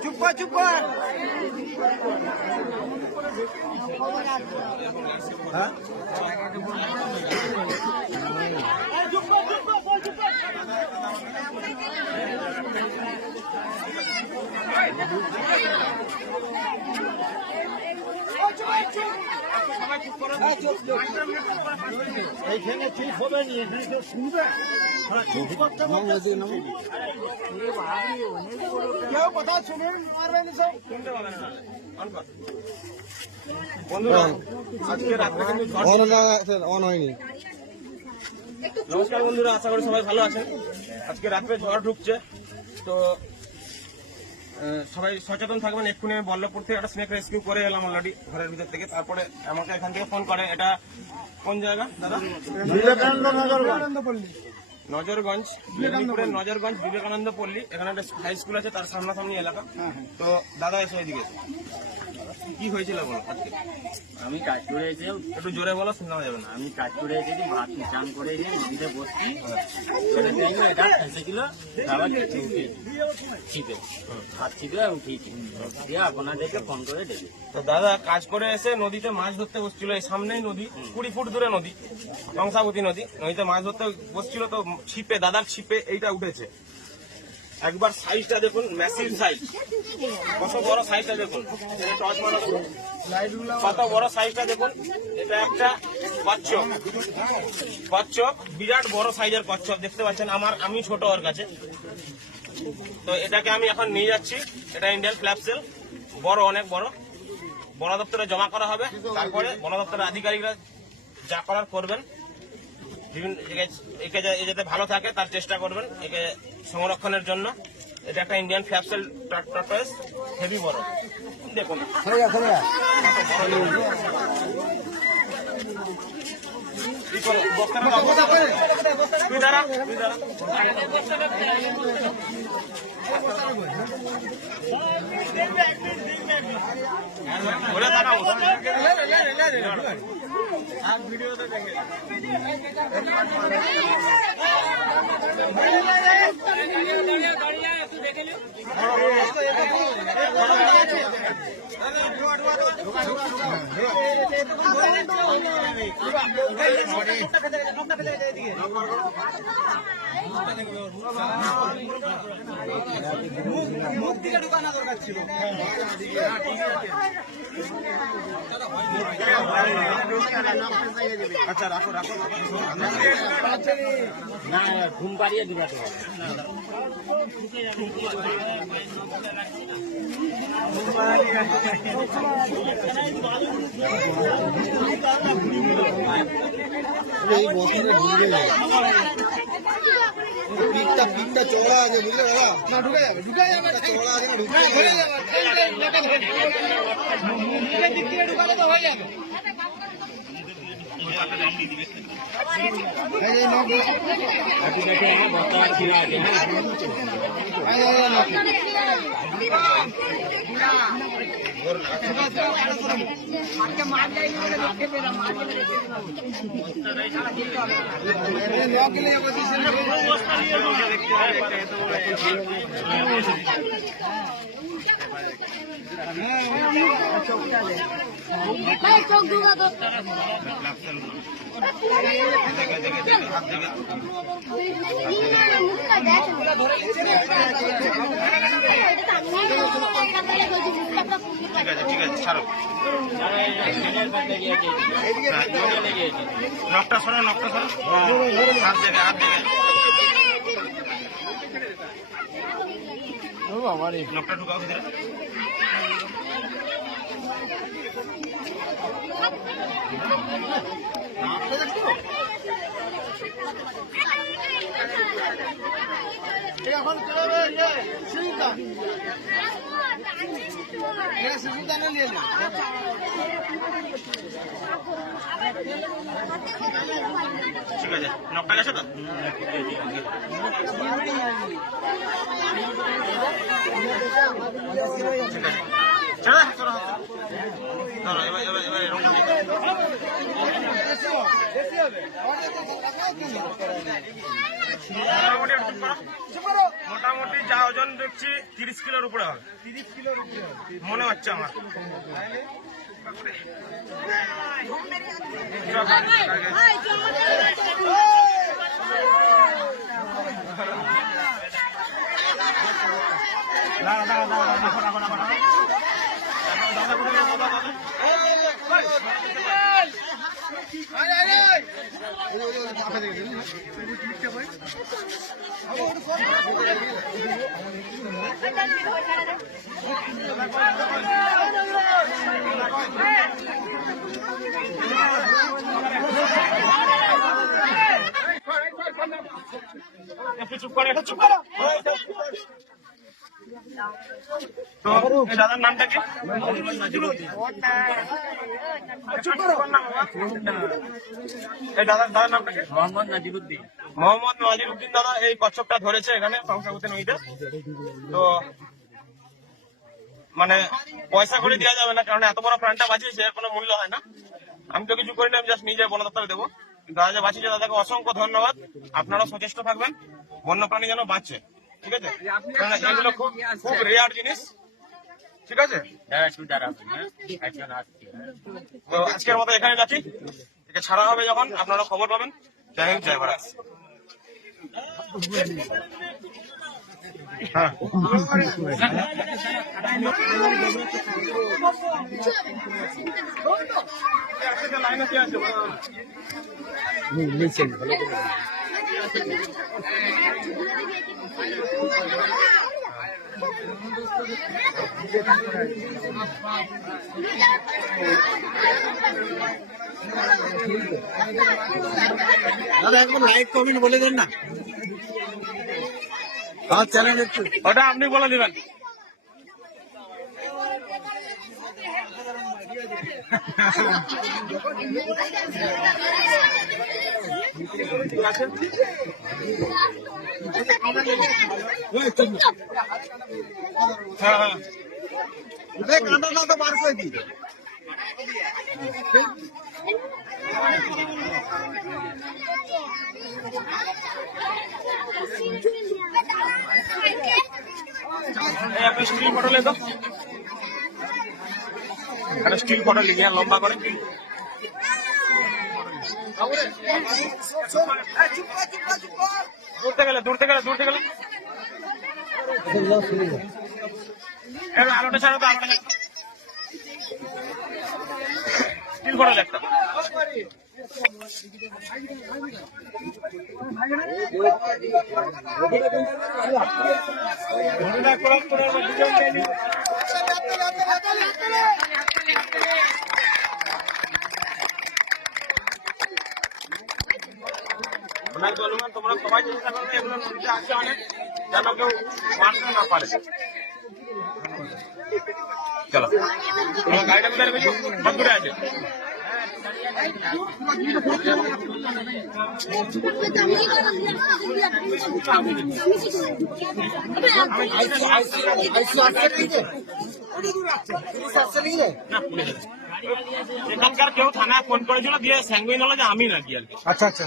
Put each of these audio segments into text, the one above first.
চুপ হ্যাঁ এইখানে চুপ হবে নি, এখানে কেউ শুনবে? চুপ করতে কেউ কথা শুনুন, মারবেন সব শুনতে পাবেন না। বন্ধুরা আজকে রাত্রে কিন্তু অন হয়নি। নমস্কার বন্ধুরা, আশা করি সবাই ভালো আছেন। আজকে রাত্রে ঝড় ঢুকছে, তো সবাই সচেতন থাকবেন। এক্ষুনি আমি বল্লভপুর থেকে একটা স্নেক রেস্কিউ করে এলাম অলরেডি ঘরের ভিতর থেকে। তারপরে আমাকে এখান থেকে ফোন করে। এটা কোন জায়গা দাদা? নজরগঞ্জ, মেদিনীপুরের নজরগঞ্জ বিবেকানন্দ পল্লী। এখানে একটা হাই স্কুল আছে, তার সামনাসামনি এলাকা। তো দাদা এসে এদিকে কি হয়েছিল বলো আজকে? আমি কাজ করে এসে, একটু জোরে বলো, শোনা যাবে না। আমি কাজ করে এসেছি, ভাত চান করে এসে নদীতে বসছি, এটা ফেসেছিল ছিপে, হাত ছিপে উঠিয়েছি দিয়ে আপনাদেরকে ফোন করে ডেকে। তো দাদা কাজ করে এসে নদীতে মাছ ধরতে বসছিল। এই সামনেই নদী, 20 ফুট দূরে নদী, কংসাবতী নদী। নদীতে মাছ ধরতে বসছিল, তো ছিপে, দাদার ছিপে এইটা উঠেছে। একবার সাইজটা দেখুন, ম্যাসিভ সাইজ, কত বড় সাইজটা দেখুন। কত বড় সাইজটা দেখুন। এটা একটা কচ্ছপ, বিরাট বড় সাইজের কচ্ছপ দেখতে পাচ্ছেন। আমি ছোট ওর কাছে। তো এটাকে আমি এখন নিয়ে যাচ্ছি। এটা ইন্ডিয়ান ফ্ল্যাপসেল, বড়, অনেক বড়। বন দপ্তরে জমা করা হবে। তারপরে বন দপ্তরের আধিকারিকরা যা করার করবেন, বিভিন্ন একে যাতে ভালো থাকে তার চেষ্টা করবেন, একে সংরক্ষণের জন্য। এটা একটা ইন্ডিয়ান ফ্ল্যাপসেল টর্টয়েস, হেভি বড়। দেখুন ভিডিওতে দেখে মুখ দিকে ঢুকানো দরকার ছিল। আচ্ছা রাখো রাখো, না ঘুম পাড়িয়ে দিবা তো। এই বছরে ঢুকবে পিকটা চড়া আছে, বুঝলে দাদা? না ঢুকে যাবে, চড়া আছে না, ঢুকে যাবে। ঢুকালে তো হয়ে যাবে। চোখ দুগা তো ঠিক আছে ছাড়ো। নখটা সরো, নখটা সরো, হাত দেবে, হাত দেবে। নখটা ঢুকাও ভিতরে। এখন শিশুদানা নিয়ে যান। ঠিক আছে, নখটা গেছে তো? ছেড়ে দে, ছেড়ে দে। ধরো, এবার এরকম দিকে। মোটামুটি একটু করো। মোটামুটি যা ওজন দেখছি 30 কিলোর উপরে হবে, মনে হচ্ছে আমার। একটু চুপ করে, একটু চুপ করো। তো এই দাদার নামটা কি? এই দাদার নামটা কি? মোহাম্মদ নাজিরুদ্দিন। মোহাম্মদ নাজিরুদ্দিন দাদা এই কচ্ছপটা ধরেছে এখানে কংসাবতী নদীতে। তো মানে পয়সা করে দেওয়া যাবে না, কারণ এত বড় প্রাণটা বাঁচিয়েছে, এর কোনো মূল্য হয় না। আমি তো কিছু করি না, আমি জাস্ট নিজে বন দপ্তরে দেবো। দাদা যে বাঁচিয়েছে দাদাকে অসংখ্য ধন্যবাদ। আপনারা সচেষ্ট থাকবেন, বন্যপ্রাণী যেন বাঁচে, ঠিক আছে? কারণ এগুলো খুব খুব রেয়ার জিনিস, ঠিক আছে? তো আজকের মতো এখানে রাখি, একে ছাড়া হবে যখন আপনারা খবর পাবেন। জয় হিন্দ, জয় ভারত। হ্যাঁ, লাইন আছে। দাদা একবার লাইক কমেন্ট বলে দেন না, আমার চ্যানেল একটু। ওটা আপনি বলে দিবেন। হ্যাঁ হ্যাঁ, কাঁটাটা তো বার করে দিই। আপনি স্টিল ফটো লেতো, এখানে স্টিল ফটো লিখে লম্বা করে। দূরতে গেলে আলোটা ছাড়া তো আমরা স্টিল ফটো একটা। তোমরা সবাই চেষ্টা করবে এগুলো নদীতে আসছে অনেক, যেন কেউ মারতে না পারে। চলো, তোমার গাড়িটা কোথায় রেখেছো? দূরে আছে। এখানকার কেউ থানায় ফোন করেছিল, দিয়ে স্যাঙ্গুইন হলো যে আমি নাকি আর কি। আচ্ছা আচ্ছা,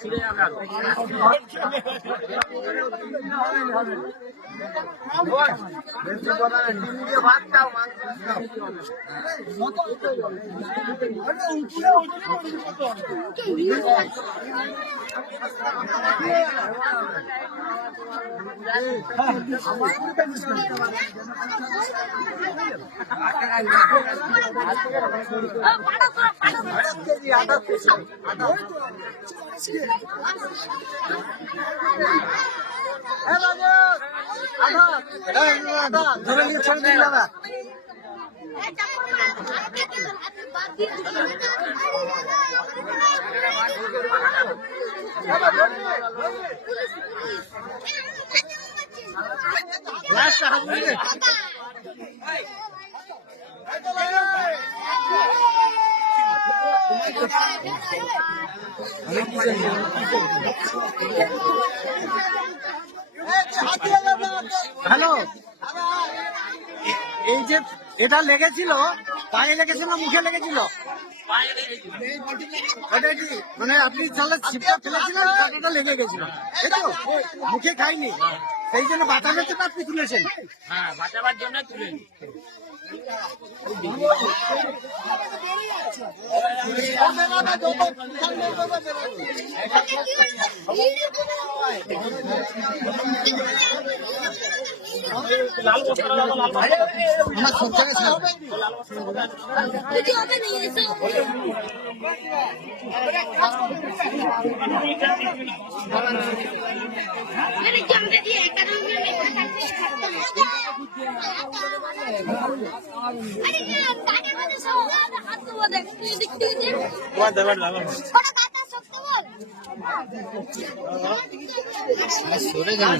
ছিঁড়ে যাবে। ধরে নিয়ে ছেড়ে দিন দাদা। হ্যালো, এই যে এটা লেগেছিল, পায়ে লেগেছিল না মুখে লেগেছিল? এটা কি মানে আপনি তাহলে ছিপটা ফেলেছিলেন, কাঁটাটা লেগে গেছিল, এই তো? মুখে খাইনি, সেই জন্য বাঁচানোর জন্য আপনি তুলেছেন? হ্যাঁ, বাঁচাবার জন্য তুলে লাল বস্তাটা দাও, লাল বস্তা। আমার সব জায়গায় ছাড়। তোমার দেবেন লাগান। সরে যান।